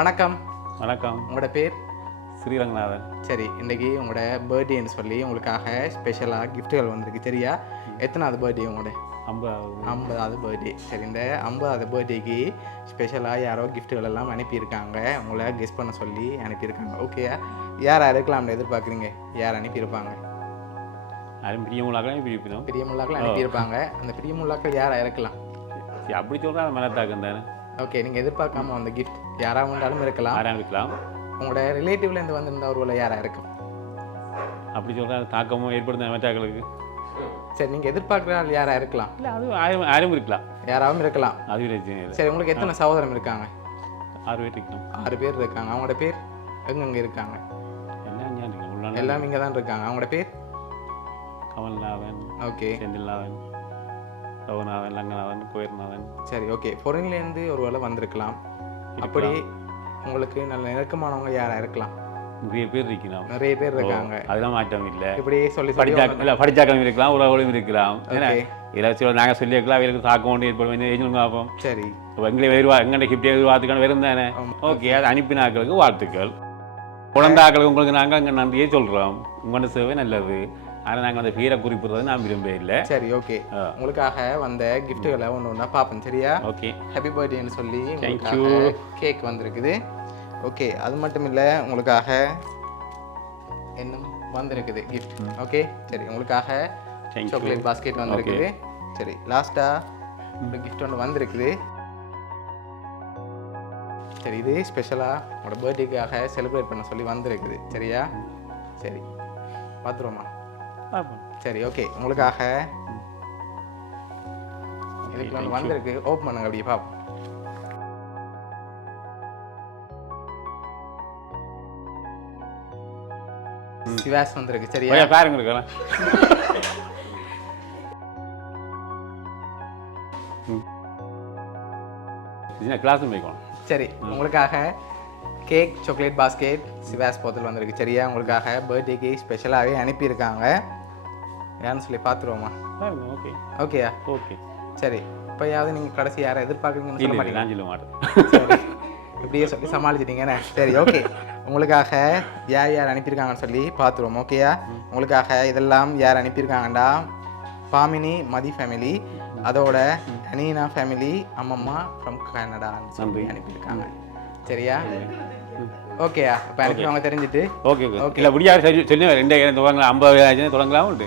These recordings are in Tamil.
வணக்கம். வணக்கம். உங்களோட பேர்? ஸ்ரீரங்கநாதன். சரி, இன்றைக்கி உங்களோட பர்த்டேன்னு சொல்லி உங்களுக்காக ஸ்பெஷலாக கிஃப்ட்டுகள் வந்திருக்கு. சரியா? எத்தனாவது பர்த்டே உங்களோட? 50வது பர்த்டே. சரி, இந்த 50வது பர்த்டேக்கு ஸ்பெஷலாக யாரோ கிஃப்ட்டுகள் எல்லாம் அனுப்பியிருக்காங்க. உங்களை கெஸ் பண்ண சொல்லி அனுப்பியிருக்காங்க. ஓகேயா? யார் இருக்கலாம்னு எதிர்பார்க்குறீங்க? யார் அனுப்பியிருப்பாங்க? பிரியமுள்ளாக்கள் அனுப்பியிருப்பாங்க. அந்த பிரியமுள்ளாக்கள் யாராக இருக்கலாம்? அப்படி சொல்கிறேன் மனத்தாக்கம் தானே. ஓகே, நீங்கள் எதிர்பார்க்காம அந்த கிஃப்ட் யாராக இருந்தாலும் இருக்கலாம். ஆரம்பிக்கலாம். உங்களோட ரிலேட்டிவ்லேருந்து வந்திருந்த ஒரு யாராக இருக்கும்? அப்படி சொல்கிறேன் தாக்கமும் ஏற்படுத்த மற்றாக்களுக்கு. சரி, நீங்கள் எதிர்பார்க்குற யாராக இருக்கலாம்? இல்லை, அது ஆயிரம் இருக்கலாம். யாராவும் இருக்கலாம். அது சரி, உங்களுக்கு எத்தனை சகோதரம் இருக்காங்க? 6 பேர் இருக்கணும். 6 பேர் இருக்காங்க. அவங்களோட பேர் எங்கெங்கே இருக்காங்க? எல்லாம் இங்கே தான் இருக்காங்க. அவங்களோட பேர்? கமல்நாதன், ஓகே, செந்தில்நாதன், ரகுநாதன், லங்கநாதன், கோயர்நாதன். சரி, ஓகே. ஃபாரின்லேருந்து ஒரு வேளை வந்திருக்கலாம். அப்படி உங்களுக்கு நல்ல நெருக்கமானவங்க யாராக இருக்கலாம்? நிறைய பேர் இருக்கணும். நிறைய பேர் இருக்காங்க. அதெல்லாம் மாற்றம் இல்லை. இப்படி சொல்லி படித்தாக்களும் இருக்கலாம், உறவுகளும் இருக்கலாம். ஏன்னா இதில் நாங்கள் சொல்லியிருக்கலாம் அவங்களுக்கு தாக்கம் கொண்டு ஏற்படும் பார்ப்போம். சரி, எங்களை எங்கள்கிட்ட கிஃப்ட் எதிர்பார்த்துக்கான வெறும் தானே. ஓகே, அது அனுப்பினாக்களுக்கு வாழ்த்துக்கள். குழந்தாக்களுக்கு உங்களுக்கு நாங்கள் அங்கே நன்றியே சொல்கிறோம். உங்களோட சேவை நல்லது. ஆனால் நாங்கள் அந்த பேரை குறிப்பிடுறது நான் விரும்ப இல்லை. சரி, ஓகே. உங்களுக்காக வந்த கிஃப்ட்டுகளை ஒன்று ஒன்றா பார்ப்போம். சரியா? ஓகே. ஹாப்பி பர்த்டேன்னு சொல்லி கேக் வந்திருக்குது. ஓகே, அது மட்டும் இல்லை, உங்களுக்காக இன்னும் வந்திருக்குது கிஃப்ட். ஓகே, சரி, உங்களுக்காக சாக்லேட் பாஸ்கெட் வந்திருக்குது. சரி, லாஸ்ட்டாக ஒரு கிஃப்ட் ஒன்று வந்திருக்குது. சரி, இது ஸ்பெஷலாக உங்களோட பர்த்டேக்காக செலிப்ரேட் பண்ண சொல்லி வந்திருக்குது. சரியா? சரி, பார்த்துருவோமா? சரி, ஓகே. உங்களுக்காக இதுக்கு ஒன்று வந்திருக்கு. ஓப்பன் பண்ணுங்க, அப்படியே பார்ப்போம். சிவாஸ் வந்திருக்கு. சரியா? பாருங்க இருக்கலாம். கிளாஸ் மேய்க்கணும். சரி, உங்களுக்காக கேக் சாக்லேட் பாஸ்கெட் சிவாஸ் போத்தல் வந்திருக்கு. சரியா? உங்களுக்காக பர்த்டேக்கு ஸ்பெஷலாகவே அனுப்பியிருக்காங்க. யாருன்னு சொல்லி பார்த்துருவோமா? ஓகே. ஓகேயா? ஓகே, சரி. இப்போயாவது நீங்கள் கடைசி யாரை எதிர்பார்க்குறீங்கன்னு சொல்ல மாட்டீங்க? நான் சொல்ல மாட்டேன். சரி, இப்படியே சொல்லி சமாளிச்சிட்டீங்கண்ணே. சரி, ஓகே. உங்களுக்காக யார் அனுப்பியிருக்காங்கன்னு சொல்லி பார்த்துருவோம். ஓகேயா? உங்களுக்காக இதெல்லாம் யார் அனுப்பியிருக்காங்கண்டா, பாமினி மதி ஃபேமிலி, அதோட அனீனா ஃபேமிலி, அம்மம்மா ஃப்ரம் கனடான்னு சொல்லி அனுப்பியிருக்காங்க. சரியா? ஓகேயா? இப்போ அனுப்பினவங்க தெரிஞ்சுட்டு ஓகே ஓகே. இல்லை முடியாது சொல்லி 2000 தொடங்கலாம், 50,000 தொடங்கலாம் உண்டு.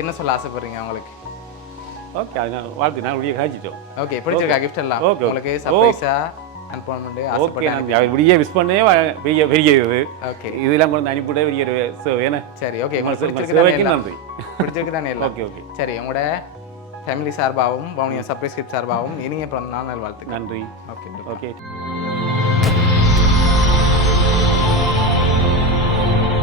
என்ன சொல்ல ஆசைப்படுறீங்க அவங்களுக்கு? ஓகே, அதனால வாழ்த்து நான் முடிய காய்ச்சிட்டோம். ஓகே, பிடிச்சிருக்கா கிஃப்ட் எல்லாம்? ஓகே, உங்களுக்கு சர்ப்ரைஸா அனுப்பணும்னு ஆசைப்பட்டேன். அவர் முடிய விஷ் பண்ணே பெரிய பெரிய இது. ஓகே, இதெல்லாம் கொண்டு அனுப்பிவிட பெரிய சேவை. சரி, ஓகே. சேவைக்கு நன்றி. பிடிச்சிருக்கு தானே எல்லாம்? Okay okay. சரி, உங்களோட ஃபேமிலி சார்பாகவும் பவுனியா சர்ப்ரைஸ் கிஃப்ட் சார்பாகவும் இனிய பிறந்த நாள் வாழ்த்துக்கள். நன்றி. Okay okay.